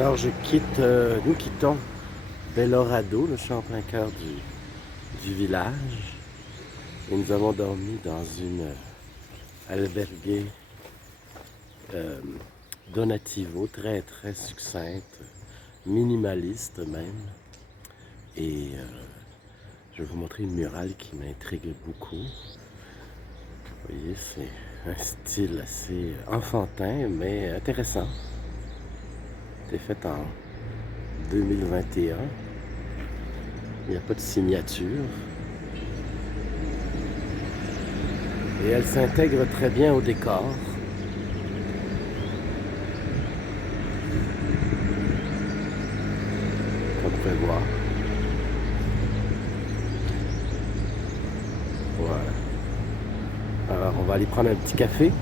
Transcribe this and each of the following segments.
Alors nous quittons Bellorado, je suis en plein cœur du village. Et nous avons dormi dans une albergue euh, donativo, très très succincte, minimaliste même. Et je vais vous montrer une murale qui m'intrigue beaucoup. Vous voyez, c'est un style assez enfantin, mais intéressant. C'est fait en 2021. Il n'y a pas de signature. Et elle s'intègre très bien au décor. Comme vous pouvez voir. Voilà. Alors on va aller prendre un petit café.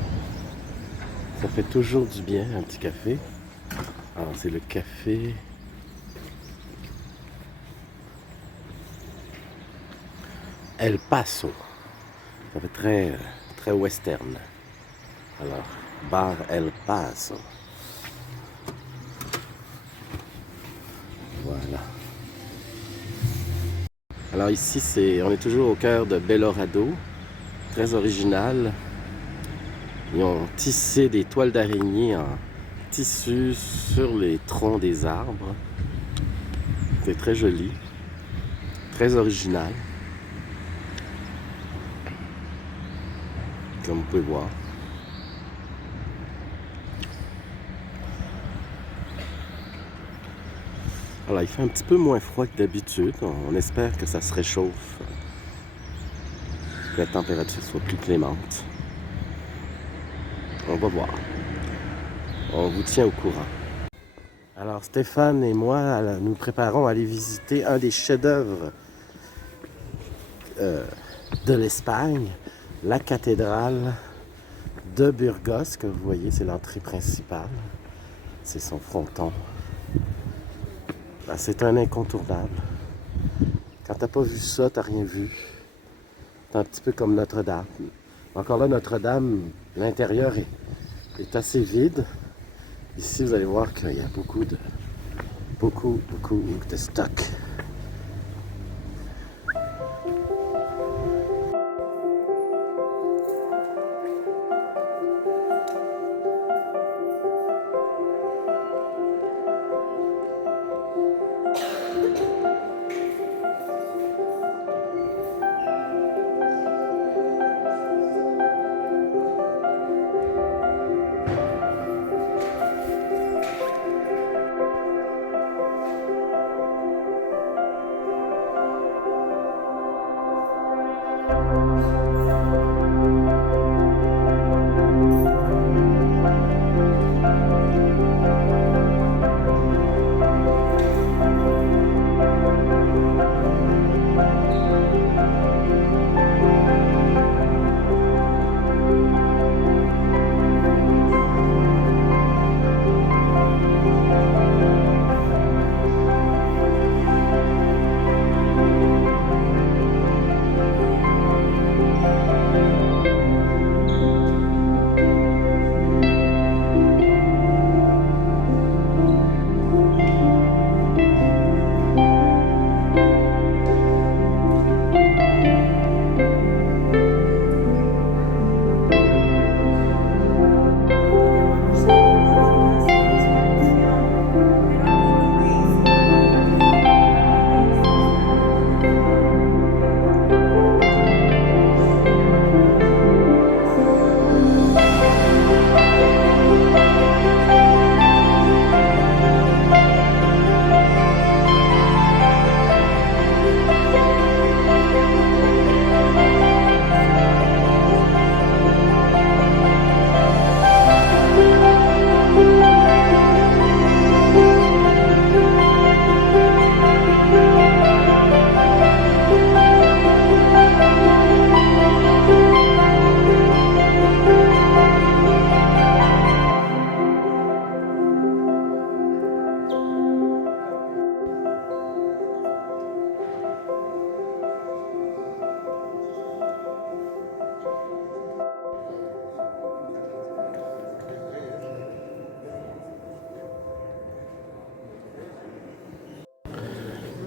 Ça fait toujours du bien, un petit café. Alors c'est le café El Paso. Ça fait très western. Alors, bar El Paso. Voilà. Alors ici, on est toujours au cœur de Bellorado. Très original. Ils ont tissé des toiles d'araignée en tissu sur les troncs des arbres. C'est très joli. Très original. Comme vous pouvez voir. Alors, il fait un petit peu moins froid que d'habitude. On espère que ça se réchauffe. Que la température soit plus clémente. On va voir. On vous tient au courant. Alors, Stéphane et moi, nous préparons à aller visiter un des chefs-d'œuvre de l'Espagne, la cathédrale de Burgos, que vous voyez, c'est l'entrée principale. C'est son fronton. Ben, c'est un incontournable. Quand t'as pas vu ça, t'as rien vu. C'est un petit peu comme Notre-Dame. Encore là, Notre-Dame, l'intérieur est assez vide. Ici, vous allez voir qu'il y a beaucoup de stock.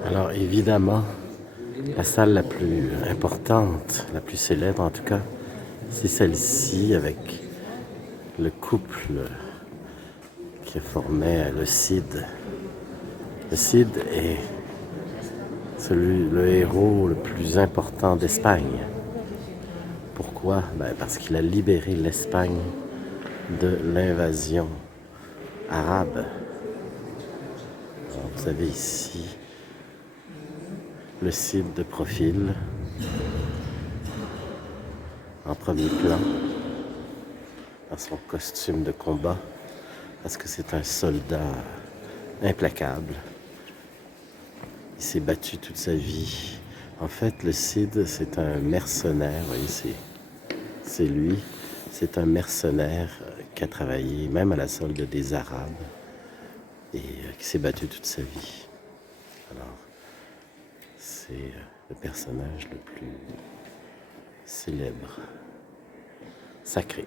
Alors évidemment, la salle la plus importante, la plus célèbre en tout cas, c'est celle-ci avec le couple qui formait le Cid. Le Cid est le héros le plus important d'Espagne. Pourquoi? Parce qu'il a libéré l'Espagne de l'invasion arabe. Alors, vous avez ici le Cid de profil, en premier plan, dans son costume de combat, parce que c'est un soldat implacable. Il s'est battu toute sa vie. En fait, le Cid, c'est un mercenaire, vous voyez, c'est lui. C'est un mercenaire qui a travaillé même à la solde des Arabes et qui s'est battu toute sa vie. Alors, c'est le personnage le plus célèbre, sacré.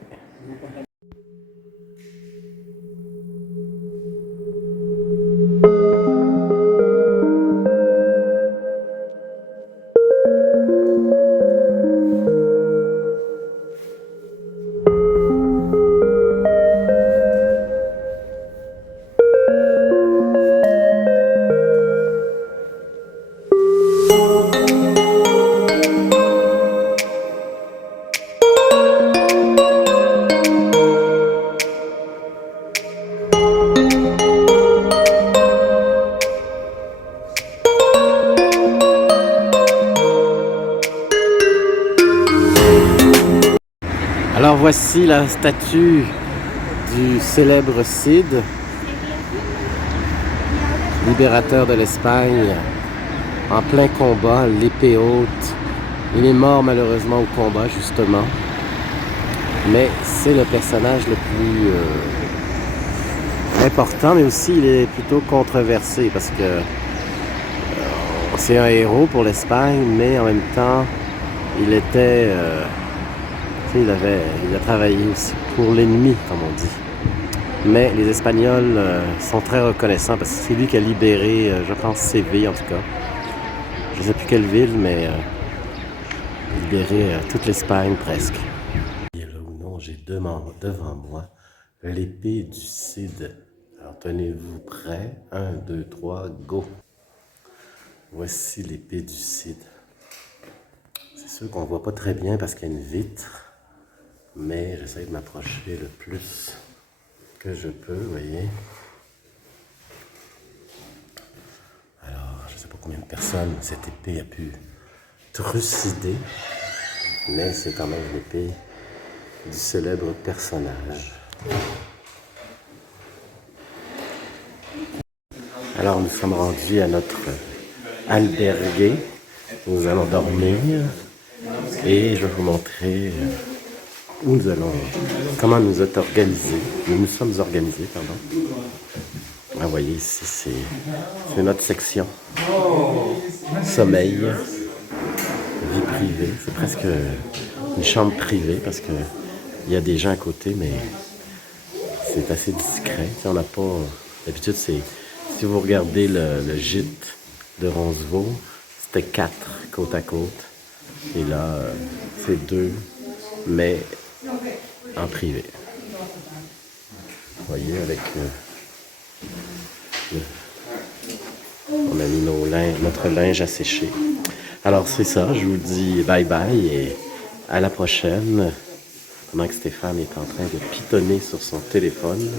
Alors voici la statue du célèbre Cid, libérateur de l'Espagne, en plein combat, l'épée haute. Il est mort malheureusement au combat justement, mais c'est le personnage le plus important, mais aussi il est plutôt controversé parce que c'est un héros pour l'Espagne, mais en même temps il était... il a travaillé aussi pour l'ennemi, comme on dit. Mais les Espagnols sont très reconnaissants parce que c'est lui qui a libéré, je pense, Séville en tout cas. Je ne sais plus quelle ville, mais libéré toute l'Espagne presque. Et là ou non, j'ai devant moi l'épée du Cid. Alors tenez-vous prêts. 1, 2, 3, go! Voici l'épée du Cid. C'est sûr qu'on ne voit pas très bien parce qu'il y a une vitre. Mais j'essaie de m'approcher le plus que je peux, vous voyez. Alors, je ne sais pas combien de personnes cette épée a pu trucider, mais c'est quand même l'épée du célèbre personnage. Alors, nous sommes rendus à notre albergue. Nous allons dormir et je vais vous montrer... où nous allons, comment nous sommes organisés, pardon. Ah, vous voyez ici, c'est notre section. Sommeil, vie privée, c'est presque une chambre privée parce que il y a des gens à côté, mais c'est assez discret. On n'a pas, d'habitude, si vous regardez le gîte de Roncevaux, c'était 4 côte à côte. Et là, c'est 2, mais en privé. Vous voyez, avec on a mis notre linge à sécher. Alors c'est ça, je vous dis bye bye et à la prochaine. Pendant que Stéphane est en train de pitonner sur son téléphone,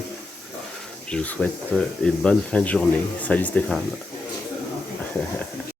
je vous souhaite une bonne fin de journée. Salut Stéphane.